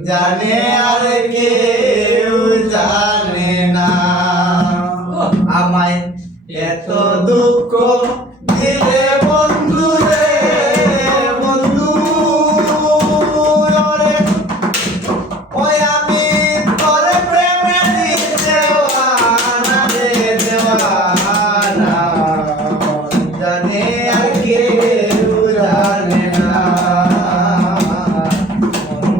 জানে আর কেউ জানে না আমায় এত দুঃখ দিলে বন্ধু রে বন্ধু ওই আমি তোর প্রেমে দেওয়ানা রে দেওয়ানা জানে আর কেউ জানে না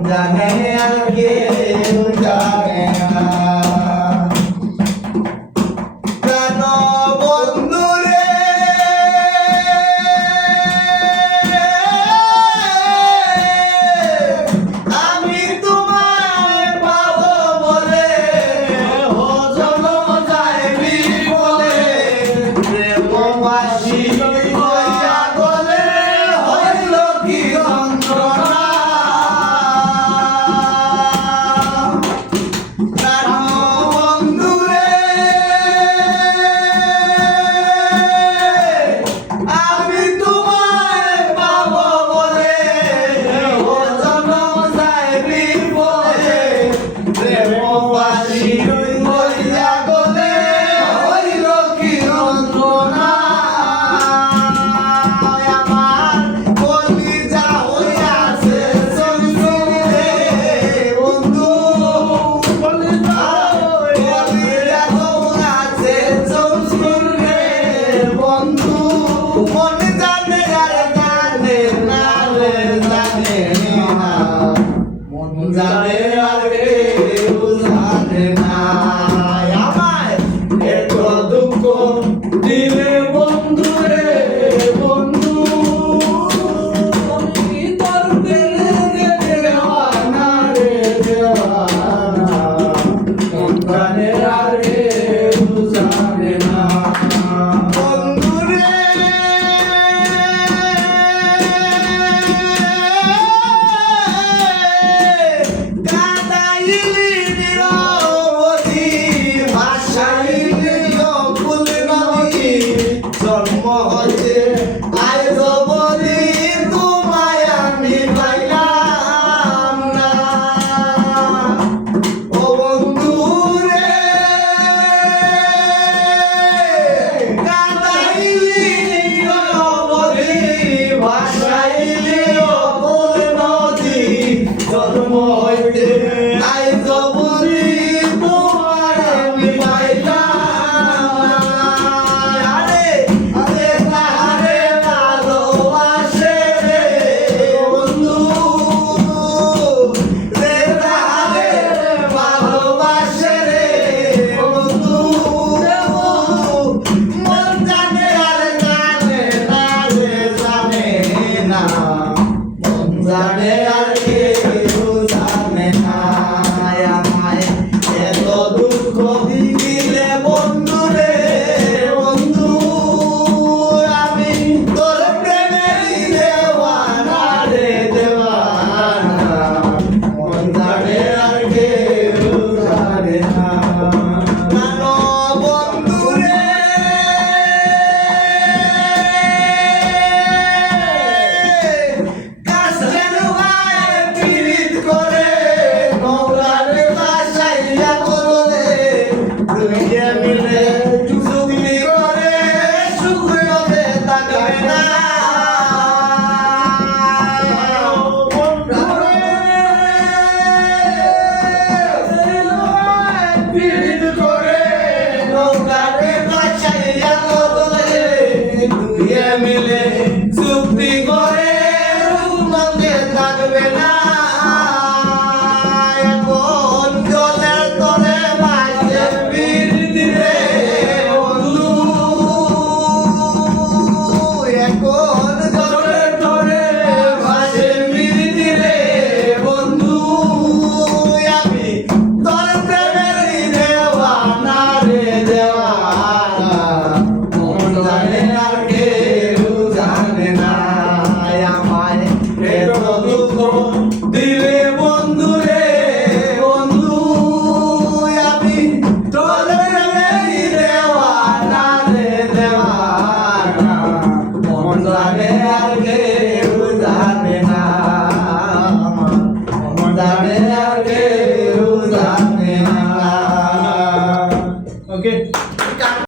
জানে আর কেউ জানে না জানো বন্ধু রে আমি তোমায় পাবো বলে ও জনম যাইবি বলে প্রেমবাসী হইয়া গলে হইল কি যন্ত্রণা জানে আর কেউ জানে না আমায় এত দুঃখ দিলে বন্ধু রে বন্ধু আমি তোর প্রেমে দেওয়ানা রে দেওয়ানা জানে আর কেউ জানে না বন্ধু রে জন্ম হতে আজ বলি তোমায় আমি পাইলাম না ও বন্ধু রে কাঁদাইলি বলি ভাসাইলি অকুল নদী জন্ম হইতে আজ বলি তোমায় আমি পাইলাম জানে আর কেউ জানে না আমায় এত দুঃখ দিলে বন্ধু রে বন্ধু আমি তোর প্রেমে দেওয়ানা রে দেওয়ানা জানে আর কেউ জানে না জানো বন্ধু রে মিলে চুক্তি করে সুখ হবে থাকবে না পীড়িত করে নৌকারে বাঁচাইয়া বলে দুইয়ে মিলে চুক্তি করে সুখ থাকবে না দিলে বন্ধু রে বন্ধু আমি তোর প্রেমে দেওয়ানা রে দেওয়ানা মন জানে আর কে